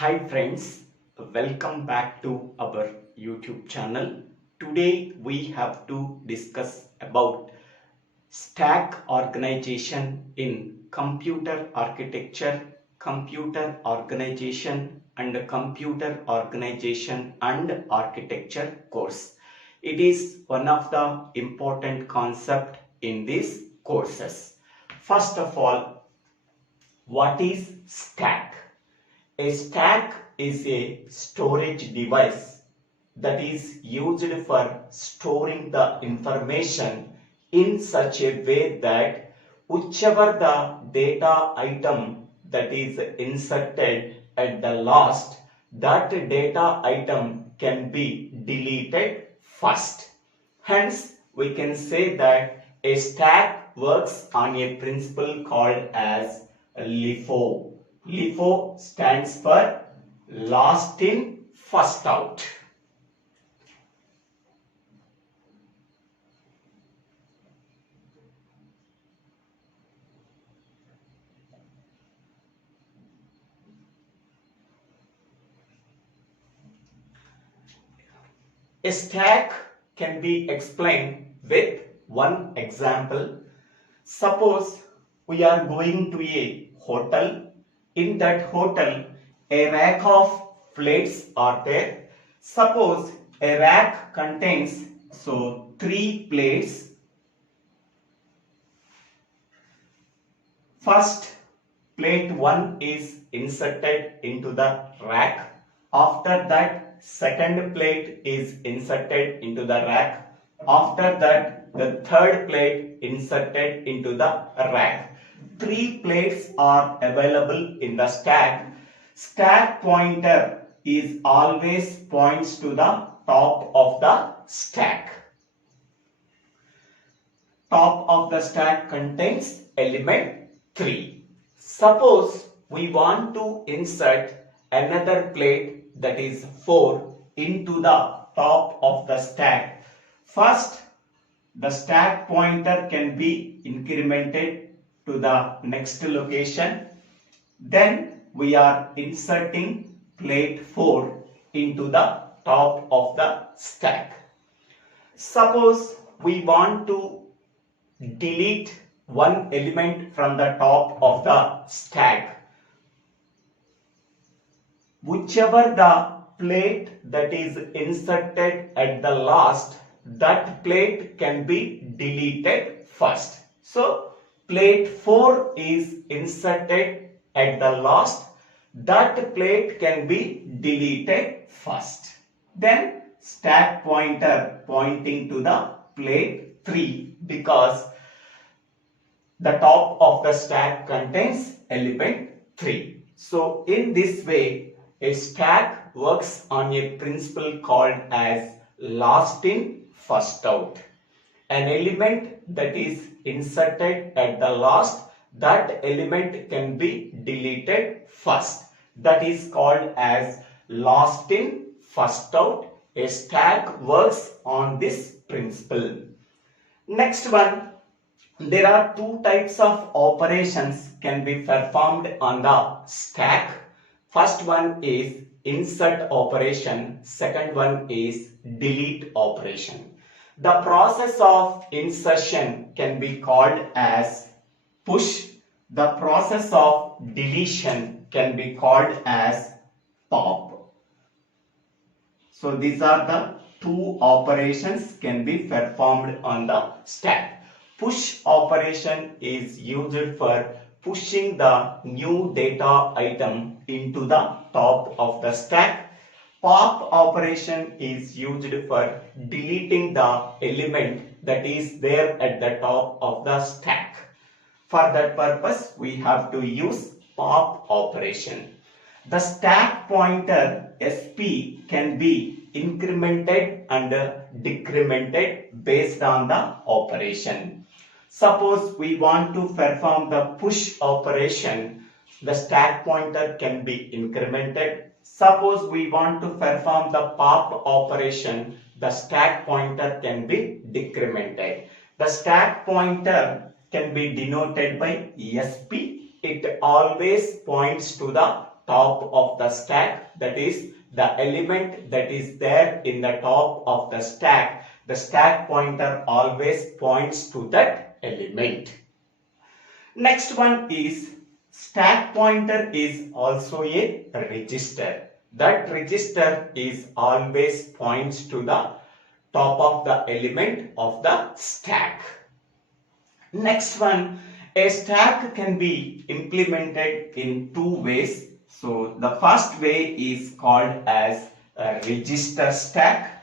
Hi friends, welcome back to our YouTube channel. Today we have to discuss about stack organization in computer architecture, computer organization and computer organization and architecture course. It is one of the important concept in these courses. First of all, what is stack? A stack is a storage device that is used for storing the information in such a way that whichever the data item that is inserted at the last, that data item can be deleted first. Hence, we can say that a stack works on a principle called as LIFO. LIFO stands for last in, first out. A stack can be explained with one example. Suppose we are going to a hotel. In that hotel, a rack of plates are there. Suppose a rack contains 3 plates. First, plate 1 is inserted into the rack. After that, second plate is inserted into the rack. After that, the third plate inserted into the rack. 3 plates are available in the stack. Stack pointer is always points to the top of the stack. Top of the stack contains element 3. Suppose we want to insert another plate, that is 4, into the top of the stack. First, the stack pointer can be incremented to the next location. Then we are inserting plate 4 into the top of the stack. Suppose we want to delete one element from the top of the stack. Whichever the plate that is inserted at the last, that plate can be deleted first. So plate 4 is inserted at the last, that plate can be deleted first. Then stack pointer pointing to the plate 3 because the top of the stack contains element 3. So in this way, a stack works on a principle called as last in, first out. An element that is inserted at the last, that element can be deleted first. That is called as last in, first out. A stack works on this principle. Next one, there are 2 types of operations can be performed on the stack. First one is insert operation, second one is delete operation. The process of insertion can be called as push. The process of deletion can be called as pop. So these are the 2 operations can be performed on the stack. Push operation is used for pushing the new data item into the top of the stack. Pop operation is used for deleting the element that is there at the top of the stack. For that purpose, we have to use pop operation. The stack pointer SP can be incremented and decremented based on the operation. Suppose we want to perform the push operation, the stack pointer can be incremented. Suppose we want to perform the pop operation, the stack pointer can be decremented. The stack pointer can be denoted by SP. It always points to the top of the stack, that is the element that is there in the top of the stack pointer always points to that element. Next one is stack pointer is also a register. That register is always points to the top of the element of the stack. Next one, a stack can be implemented in two ways. So the first way is called as a register stack,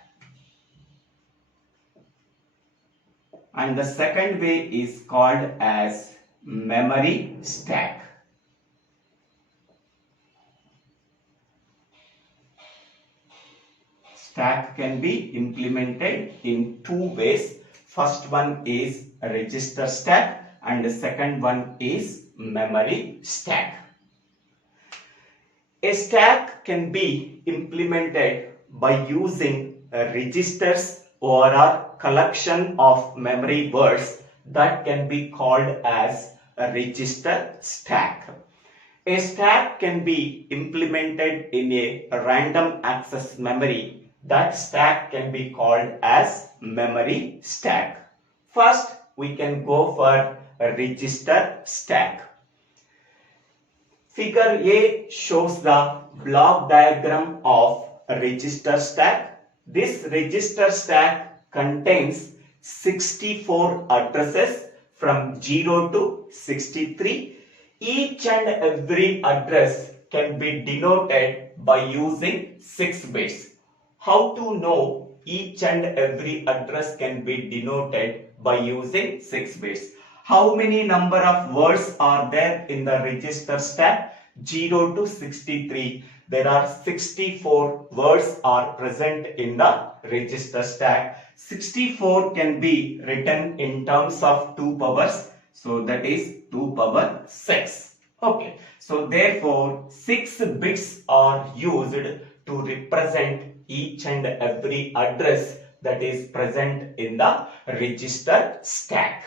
and the second way is called as memory stack. Stack can be implemented in two ways. First one is a register stack and the second one is memory stack. A stack can be implemented by using registers or a collection of memory words that can be called as a register stack. A stack can be implemented in a random access memory. That stack can be called as memory stack. First, we can go for a register stack. Figure A shows the block diagram of a register stack. This register stack contains 64 addresses from 0 to 63. Each and every address can be denoted by using 6 bits. How to know each and every address can be denoted by using 6 bits? How many number of words are there in the register stack? 0 to 63. There are 64 words are present in the register stack. 64 can be written in terms of 2 powers. So that is 2 power 6. Okay. So therefore 6 bits are used to represent each and every address that is present in the register stack.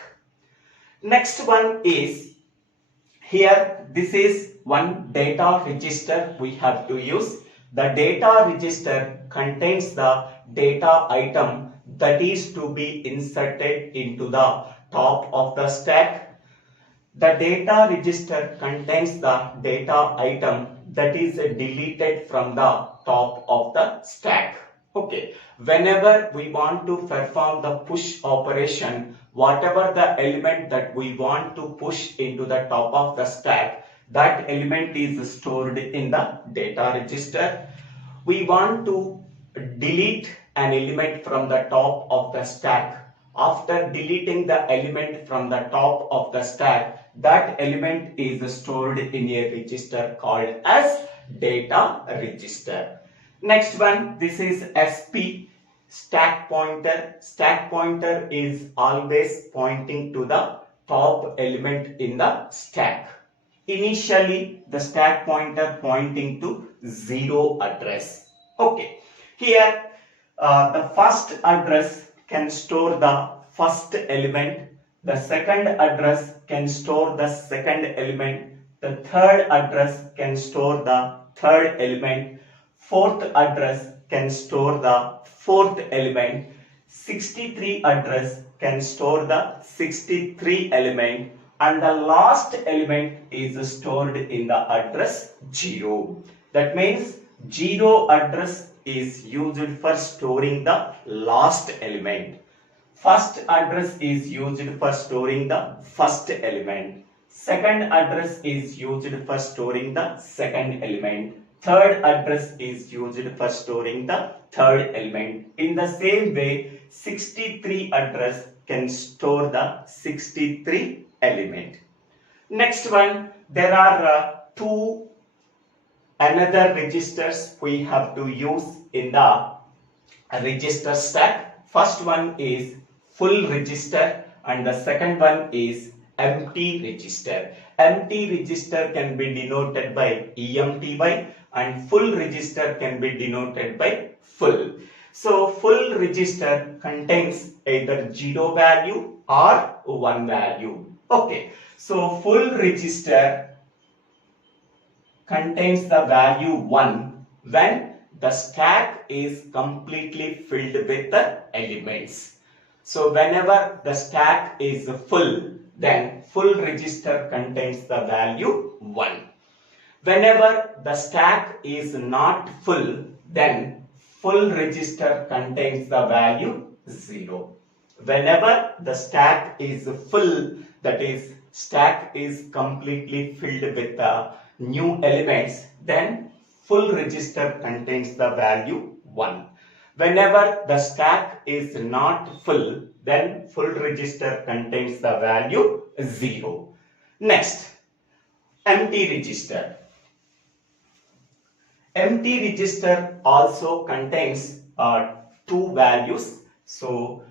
Next one is, here this is one data register we have to use. The data register contains the data item that is to be inserted into the top of the stack. The data register contains the data item that is deleted from the top of the stack. Okay, whenever we want to perform the push operation, whatever the element that we want to push into the top of the stack, that element is stored in the data register. We want to delete an element from the top of the stack. After deleting the element from the top of the stack, that element is stored in a register called as data register. Next one, this is SP, stack pointer. Stack pointer is always pointing to the top element in the stack. Initially, the stack pointer pointing to 0 address. Okay, here the first address can store the first element. The second address can store the second element. The third address can store the third element. Fourth address can store the fourth element. 63 address can store the 63 element. And the last element is stored in the address 0. That means 0 address is used for storing the last element. First address is used for storing the first element. Second address is used for storing the second element. Third address is used for storing the third element. In the same way, 63 address can store the 63 element. Next one, there are two another registers we have to use in the register stack. First one is full register and the second one is empty register. Empty register can be denoted by EMTY and full register can be denoted by full. So full register contains either 0 value or 1 value. Okay, so full register contains the value 1 when the stack is completely filled with the elements. So whenever the stack is full, then full register contains the value 1. Whenever the stack is not full, then full register contains the value 0. Whenever the stack is full, that is stack is completely filled with the new elements, then full register contains the value 1. Whenever the stack is not full, then full register contains the value 0. Next, empty register. Empty register also contains two values. So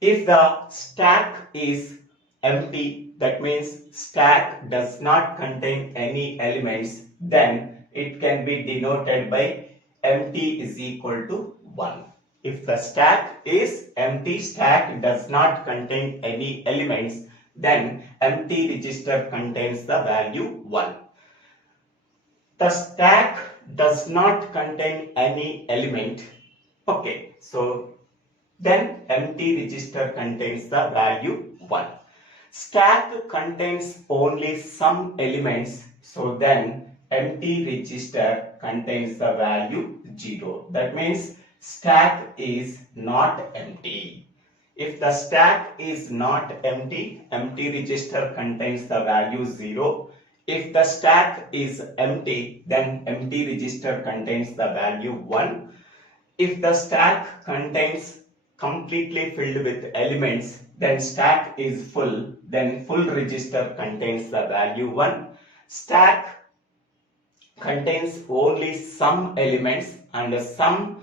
if the stack is empty, that means stack does not contain any elements, then it can be denoted by empty is equal to 1. If the stack is empty, stack does not contain any elements, then empty register contains the value 1. The stack does not contain any element. Okay, so then empty register contains the value 1. Stack contains only some elements, so then empty register contains the value 0. That means stack is not empty. If the stack is not empty, empty register contains the value 0. If the stack is empty, then empty register contains the value 1. If the stack contains completely filled with elements, then stack is full, then full register contains the value 1. Stack contains only some elements and some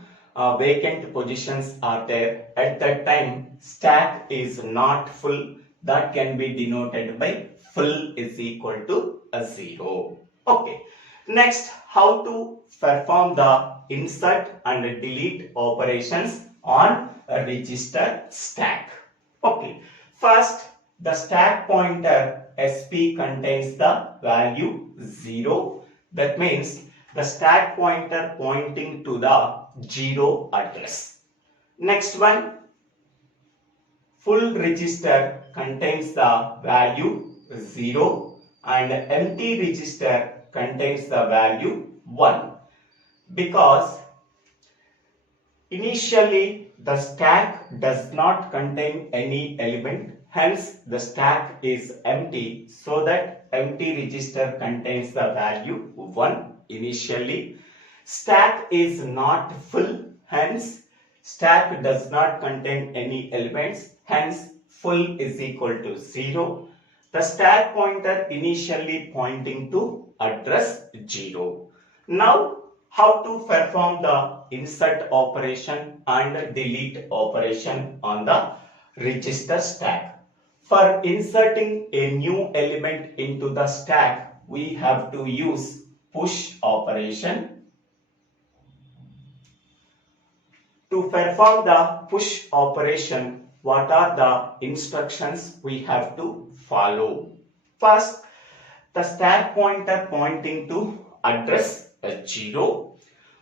vacant positions are there. At that time, stack is not full. That can be denoted by full is equal to 0. Okay. Next, how to perform the insert and delete operations on a register stack. Okay. First, the stack pointer SP contains the value 0. That means the stack pointer pointing to the 0 address. Next one, full register contains the value 0 and empty register contains the value 1, because initially the stack does not contain any element, hence the stack is empty, so that empty register contains the value 1 initially. Stack is not full, hence stack does not contain any elements, hence full is equal to 0. The stack pointer initially pointing to address 0. Now, how to perform the insert operation and delete operation on the register stack. For inserting a new element into the stack, we have to use push operation. To perform the push operation, what are the instructions we have to follow? First, the stack pointer pointing to address 0.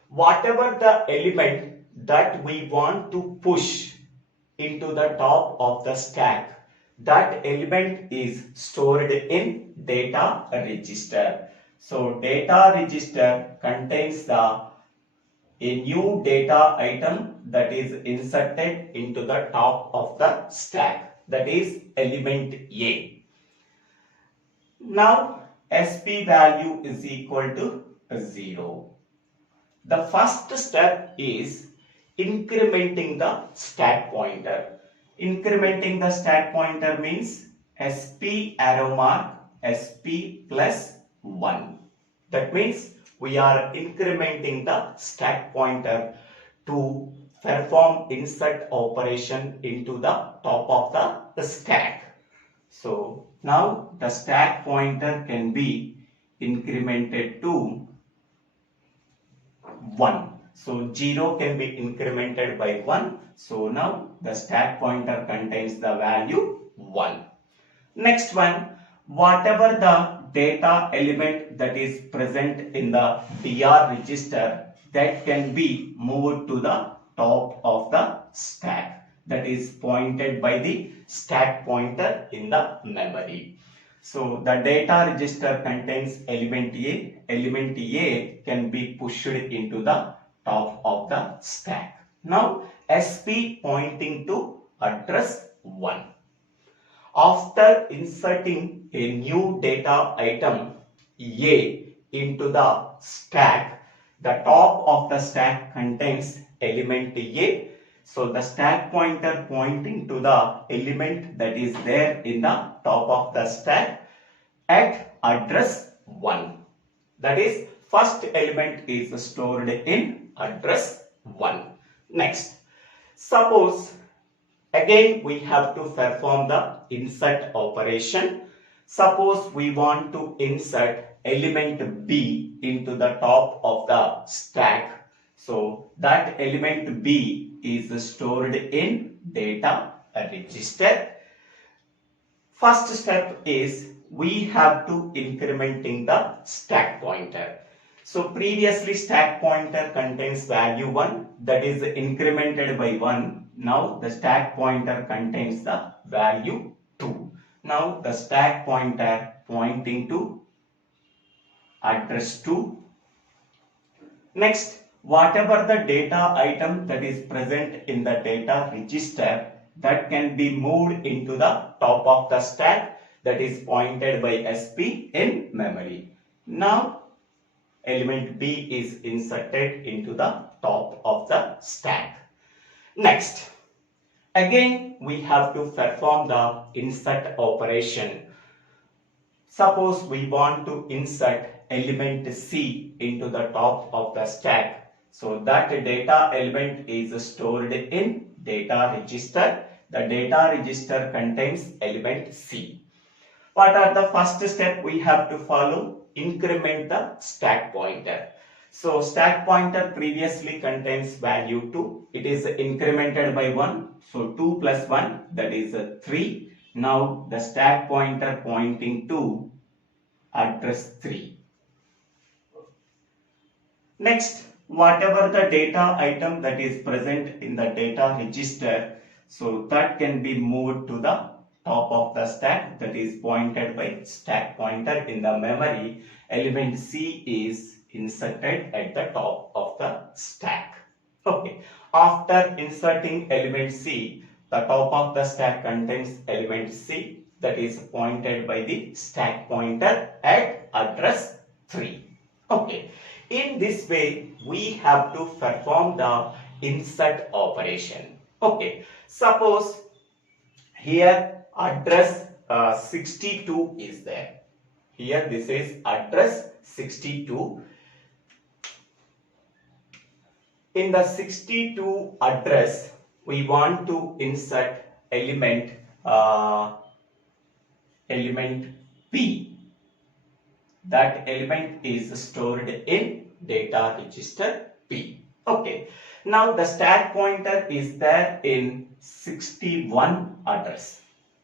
Whatever the element that we want to push into the top of the stack, that element is stored in data register. So data register contains a new data item that is inserted into the top of the stack, that is element A. Now SP value is equal to 0. The first step is incrementing the stack pointer. Incrementing the stack pointer means SP arrow mark SP plus 1. That means we are incrementing the stack pointer to perform insert operation into the top of the stack. So now the stack pointer can be incremented to 1. So 0 can be incremented by 1. So now the stack pointer contains the value 1. Next one, whatever the data element that is present in the DR register that can be moved to the top of the stack, that is pointed by the stack pointer in the memory. So the data register contains element A. Element A can be pushed into the top of the stack. Now SP pointing to address 1. After inserting a new data item A into the stack, the top of the stack contains element A. So the stack pointer pointing to the element that is there in the top of the stack at address 1. That is, first element is stored in address 1. Next, suppose again we have to perform the insert operation. Suppose we want to insert element B into the top of the stack. So that element B is stored in data register. First step is we have to incrementing the stack pointer. So previously stack pointer contains value 1, that is incremented by 1. Now the stack pointer contains the value 2. Now the stack pointer pointing to address 2. Next, whatever the data item that is present in the data register that can be moved into the top of the stack, that is pointed by SP in memory. Now element B is inserted into the top of the stack. Next, again we have to perform the insert operation. Suppose we want to insert element C into the top of the stack. So that data element is stored in data register. The data register contains element C. What are the first step we have to follow? Increment the stack pointer. So stack pointer previously contains value 2. It is incremented by 1. So 2 plus 1, that is 3. Now the stack pointer pointing to address 3. Next, whatever the data item that is present in the data register, so that can be moved to the top of the stack, that is pointed by stack pointer in the memory. Element C is inserted at the top of the stack. Okay. After inserting element C, the top of the stack contains element C, that is pointed by the stack pointer at address 3. Okay. In this way, we have to perform the insert operation. Okay. Suppose here address 62 is there. Here this is address 62. In the 62 address, we want to insert element P. That element is stored in data register P. Okay. Now the stack pointer is there in 61 address.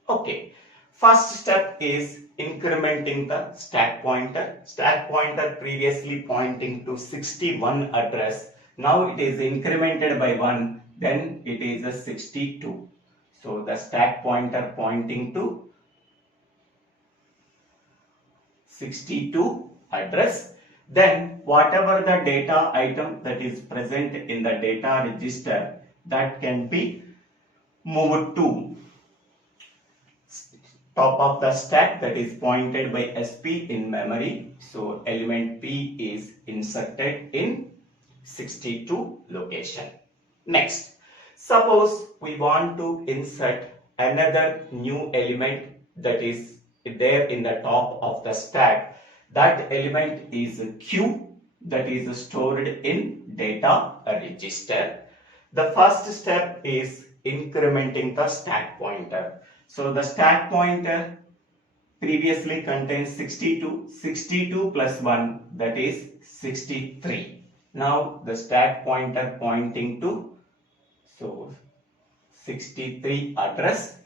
Okay. First step is incrementing the stack pointer. Stack pointer previously pointing to 61 address. Now it is incremented by 1. Then it is a 62. So the stack pointer pointing to 62 address. Then whatever the data item that is present in the data register, that can be moved to top of the stack, that is pointed by SP in memory. So element P is inserted in 62 location. Next, suppose we want to insert another new element that is there in the top of the stack. That element is Q, that is stored in data register. The first step is incrementing the stack pointer. So the stack pointer previously contains 62. 62 plus 1, that is 63. Now the stack pointer pointing to 63 address.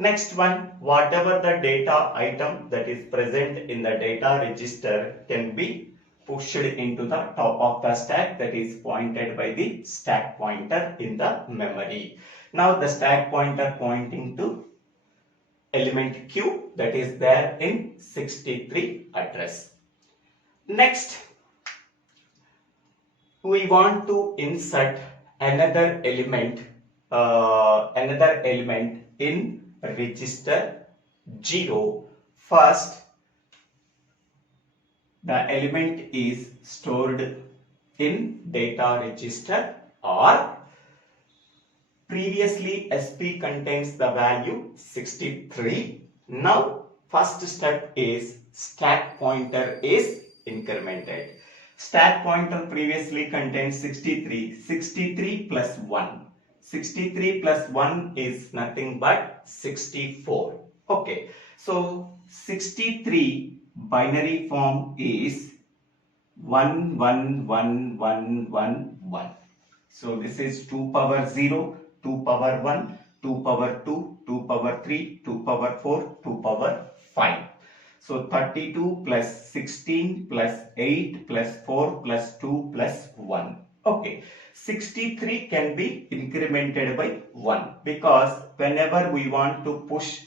Next one, whatever the data item that is present in the data register can be pushed into the top of the stack, that is pointed by the stack pointer in the memory. Now the stack pointer pointing to element Q that is there in 63 address. Next, we want to insert another element in register 0. First, the element is stored in data register R. Previously, SP contains the value 63. Now, first step is stack pointer is incremented. Stack pointer previously contains 63. 63 plus 1. 63 plus 1 is nothing but 64. Okay. So, 63 binary form is 111111. So, this is 2 power 0, 2 power 1, 2 power 2, 2 power 3, 2 power 4, 2 power 5. So 32 plus 16 plus 8 plus 4 plus 2 plus 1. Okay. 63 can be incremented by 1 because whenever we want to push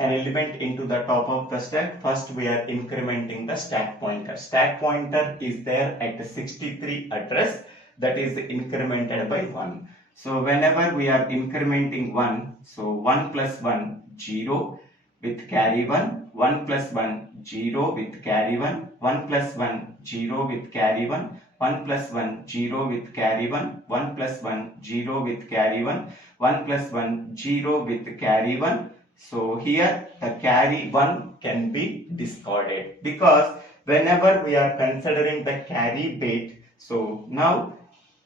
an element into the top of the stack, first we are incrementing the stack pointer. Stack pointer is there at the 63 address, that is incremented by 1. So whenever we are incrementing 1, so 1 plus 1, 0 with carry 1, 1 plus 1, 0 with carry 1, 1 plus 1, 0 with carry 1, 1 plus 1, 0 with carry 1, 1 plus 1, 0 with carry 1, 1 plus 1, 0 with carry 1. So here the carry 1 can be discarded because whenever we are considering the carry bit, so now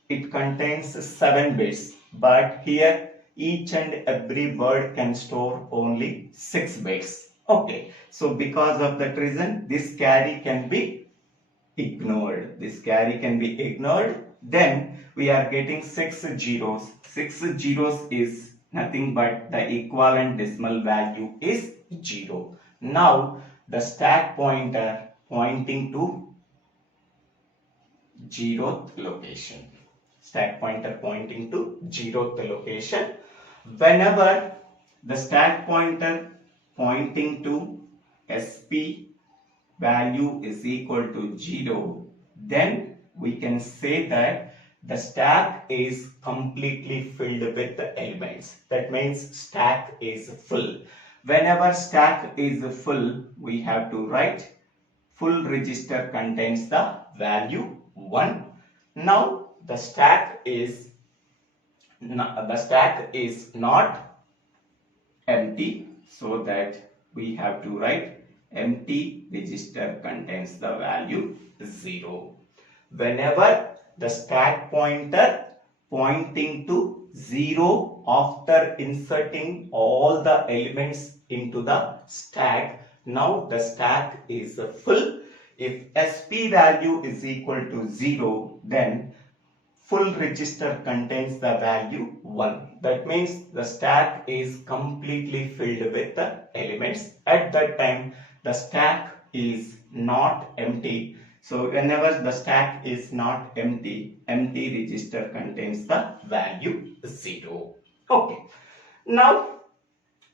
it contains 7 bits, but here each and every word can store only 6 bits. Okay, so because of that reason, this carry can be ignored. This carry can be ignored. Then we are getting 6 zeros. 6 zeros is nothing but the equivalent decimal value is 0. Now the stack pointer pointing to 0th location. Stack pointer pointing to 0th location. Whenever the stack pointer pointing to SP value is equal to 0, then we can say that the stack is completely filled with the elements. That means stack is full. Whenever stack is full, we have to write full register contains the value 1. Now the stack is not empty, so that we have to write empty register contains the value 0. Whenever the stack pointer pointing to 0 after inserting all the elements into the stack, now the stack is full. If SP value is equal to 0, then full register contains the value 1. That means the stack is completely filled with the elements. At that time, the stack is not empty. So whenever the stack is not empty, empty register contains the value 0. Okay. Now,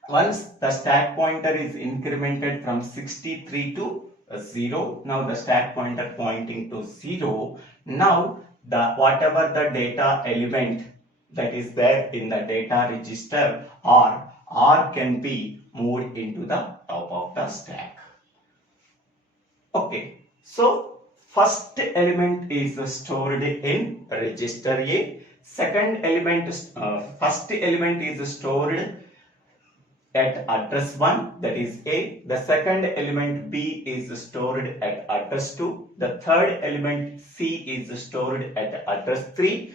once the stack pointer is incremented from 63 to 0, now the stack pointer pointing to 0. Now whatever the data element that is there in the data register R can be moved into the top of the stack. Okay, so first element is stored in register A. Second element, first element is stored at address 1, that is A. The second element B is stored at address 2. The third element C is stored at address 3.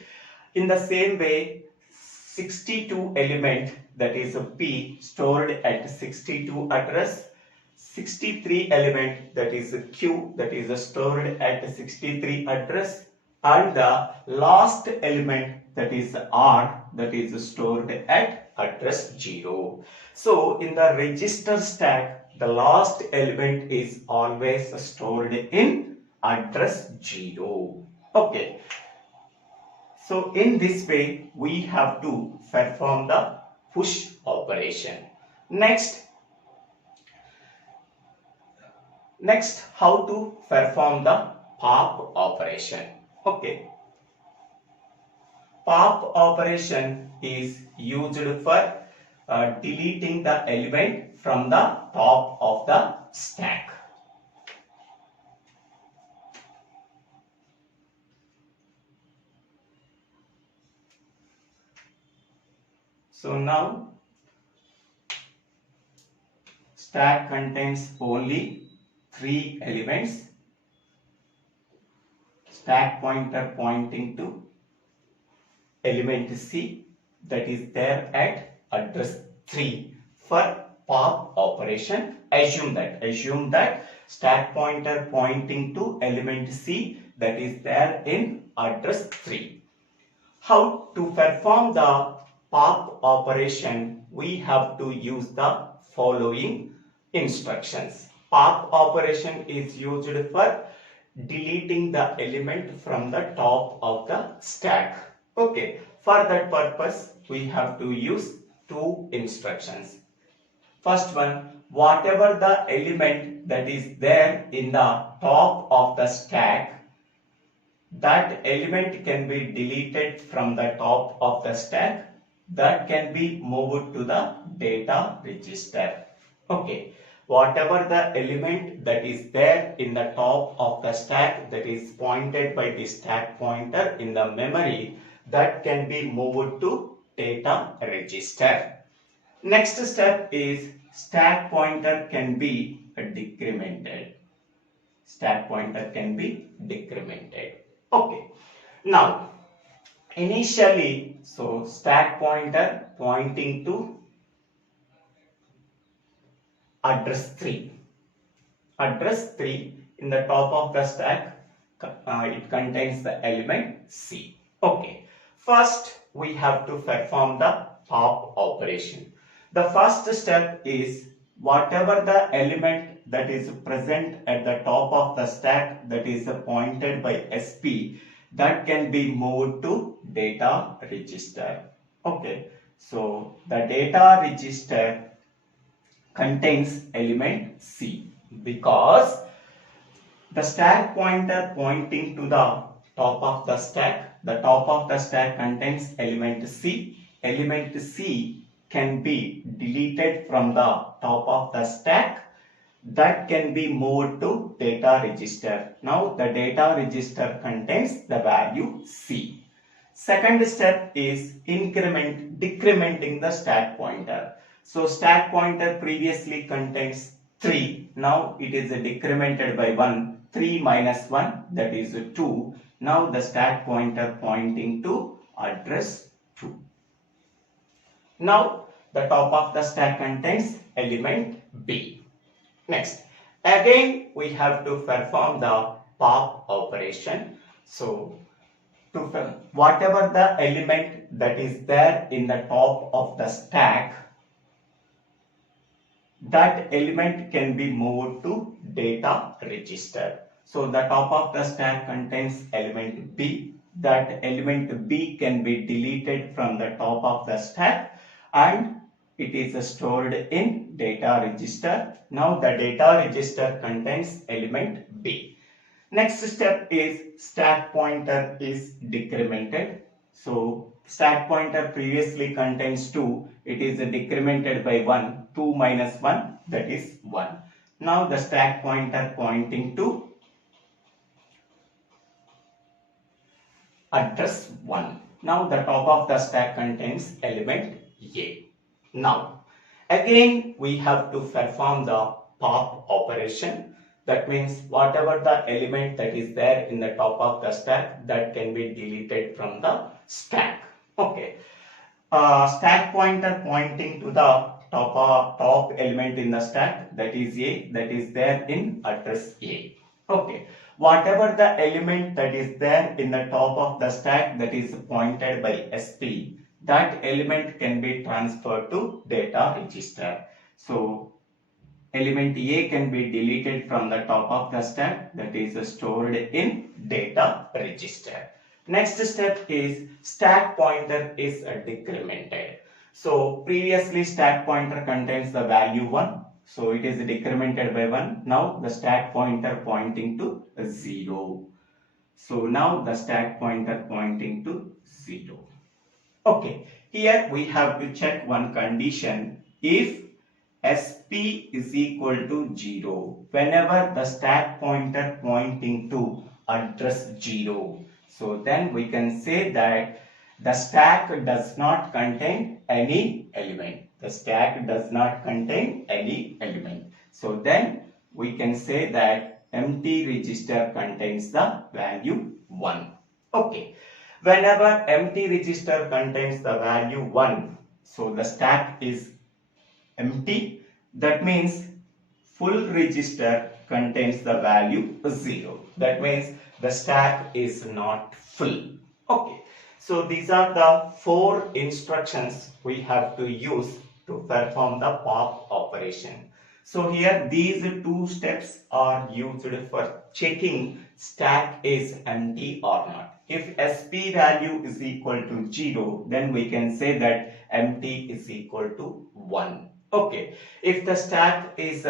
In the same way, 62 element, that is P, stored at 62 address. 63 element, that is Q, that is stored at 63 address. And the last element, that is R, that is stored at at address 0. So in the register stack, the last element is always stored in address 0. Okay. So in this way, we have to perform the push operation. Next, how to perform the pop operation. Okay. Pop operation is used for deleting the element from the top of the stack. So now stack contains only 3 elements. Stack pointer pointing to element C, that is there at address 3 for pop operation. Assume that stack pointer pointing to element C, that is there in address 3. How to perform the pop operation? We have to use the following instructions. Pop operation is used for deleting the element from the top of the stack. Okay, for that purpose we have to use 2 instructions. First one, whatever the element that is there in the top of the stack, that element can be deleted from the top of the stack, that can be moved to the data register. Okay, whatever the element that is there in the top of the stack, that is pointed by the stack pointer in the memory, that can be moved to data register. Next step is stack pointer can be decremented. Stack pointer can be decremented. Okay. Now, initially, so stack pointer pointing to address 3. Address 3 in the top of the stack, it contains the element C. Okay. First, we have to perform the pop operation. The first step is whatever the element that is present at the top of the stack, that is pointed by SP, that can be moved to data register. Okay, so the data register contains element C because the stack pointer pointing to the top of the stack, the top of the stack contains element C. Element C can be deleted from the top of the stack, that can be moved to data register. Now the data register contains the value C. Second step is decrementing the stack pointer. So stack pointer previously contains 3. Now it is decremented by 1. 3 minus 1, that is 2. Now the stack pointer pointing to address 2. Now the top of the stack contains element B. Next, again we have to perform the pop operation. So whatever the element that is there in the top of the stack, that element can be moved to data register. So the top of the stack contains element B. That element B can be deleted from the top of the stack and it is stored in data register. Now the data register contains element B. Next step is stack pointer is decremented. So stack pointer previously contains 2. It is decremented by 1. 2 minus 1, that is 1. Now the stack pointer pointing to address 1. Now the top of the stack contains element A. Now again we have to perform the pop operation. That means whatever the element that is there in the top of the stack, that can be deleted from the stack. Okay. Stack pointer pointing to the top element in the stack, that is A, that is there in address A. Okay. Whatever the element that is there in the top of the stack, that is pointed by SP, that element can be transferred to data register. So element A can be deleted from the top of the stack, that is stored in data register. Next step is stack pointer is decremented. So previously stack pointer contains the value 1. So it is decremented by 1. Now the stack pointer pointing to 0. So now the stack pointer pointing to 0. Okay, here we have to check one condition. If SP is equal to 0, whenever the stack pointer pointing to address 0, so then we can say that the stack does not contain any element. The stack does not contain any element. So then we can say that empty register contains the value 1. Okay. Whenever empty register contains the value 1, so the stack is empty. That means full register contains the value 0. That means the stack is not full. Okay. So these are the 4 instructions we have to use to perform the pop operation. So here these 2 steps are used for checking stack is empty or not. If SP value is equal to 0, then we can say that empty is equal to 1. Okay. If the stack is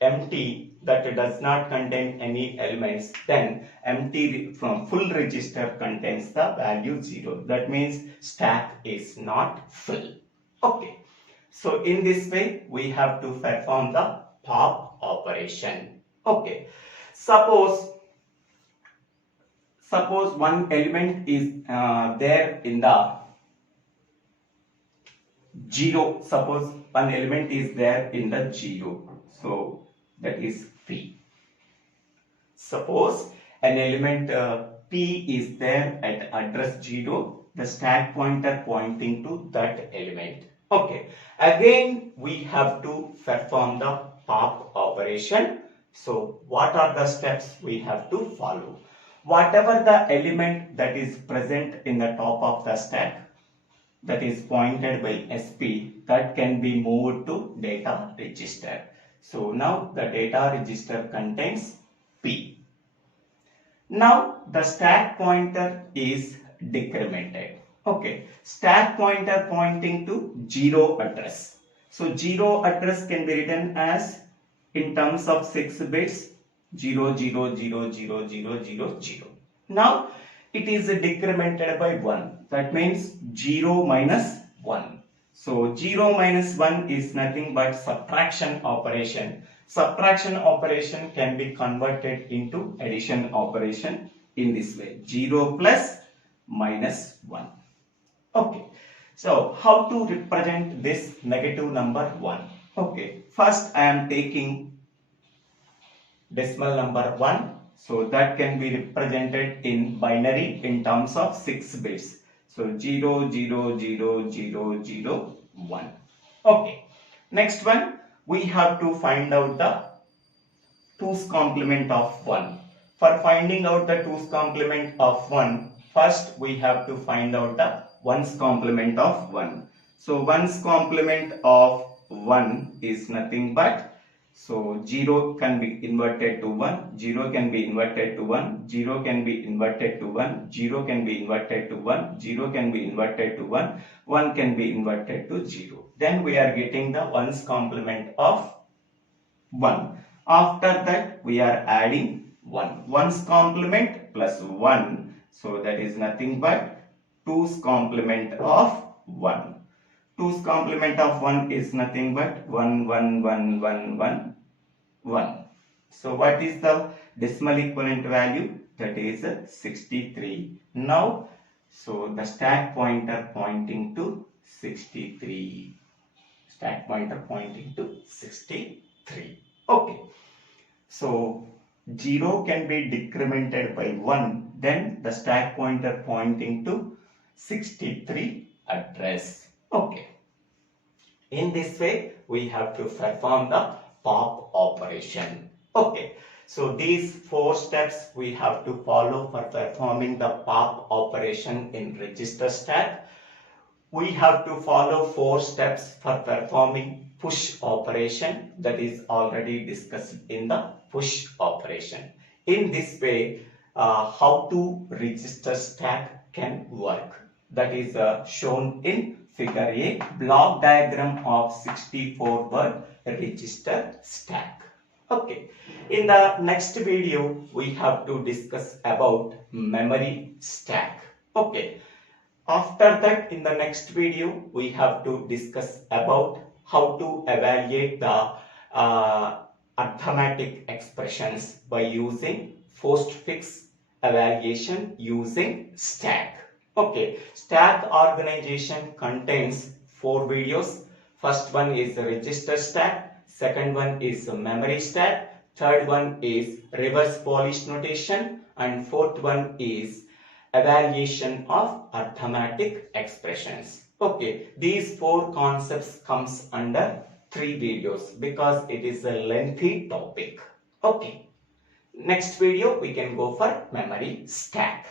empty, that does not contain any elements, then empty from full register contains the value 0. That means stack is not full. Okay. So in this way, we have to perform the pop operation. Okay. Suppose one element is there in the 0. Suppose one element is there in the 0. So that is P. Suppose an element P is there at address 0. The stack pointer pointing to that element. Okay. Again, we have to perform the pop operation. So what are the steps we have to follow? Whatever the element that is present in the top of the stack, that is pointed by SP, that can be moved to data register. So now the data register contains P. Now the stack pointer is decremented. Okay, stack pointer pointing to 0 address. So 0 address can be written as in terms of 6 bits 0, 0, 0, 0, 0, 0, 0. Now it is decremented by 1. That means 0 minus 1. So 0 minus 1 is nothing but subtraction operation. Subtraction operation can be converted into addition operation in this way. 0 plus minus 1. Okay. So how to represent this negative number 1? Okay. First I am taking decimal number 1. So that can be represented in binary in terms of 6 bits. So 0, 0, 0, 0, 0, 1. Okay. Next one, we have to find out the 2's complement of 1. For finding out the 2's complement of 1, first we have to find out the 1's complement of 1. So 1's complement of 1 is nothing but, so 0 can be inverted to 1, 0 can be inverted to 1, 0 can be inverted to 1, 0 can be inverted to 1, 0 can be inverted to 1, 1 can be inverted to 0. Then we are getting the 1's complement of 1. After that we are adding 1. 1's complement plus 1. So that is nothing but 2's complement of 1. 2's complement of 1 is nothing but 1, 1, 1, 1, 1, 1. So what is the decimal equivalent value? That is 63. Now, so the stack pointer pointing to 63. Stack pointer pointing to 63. Okay. So 0 can be decremented by 1. Then the stack pointer pointing to 63 address. Okay. In this way, we have to perform the pop operation. Okay. So these 4 steps we have to follow for performing the pop operation in register stack. we have to follow 4 steps for performing push operation, that is already discussed in the push operation. In this way, how to register stack can work. That is shown in figure A, block diagram of 64 word register stack. Okay, in the next video we have to discuss about memory stack. Okay, after that in the next video we have to discuss about how to evaluate the arithmetic expressions by using postfix evaluation using stack. Okay, stack organization contains 4 videos. First one is register stack, second one is memory stack, third one is reverse Polish notation, and fourth one is evaluation of arithmetic expressions. Okay, these 4 concepts comes under 3 videos because it is a lengthy topic. Okay, next video we can go for memory stack.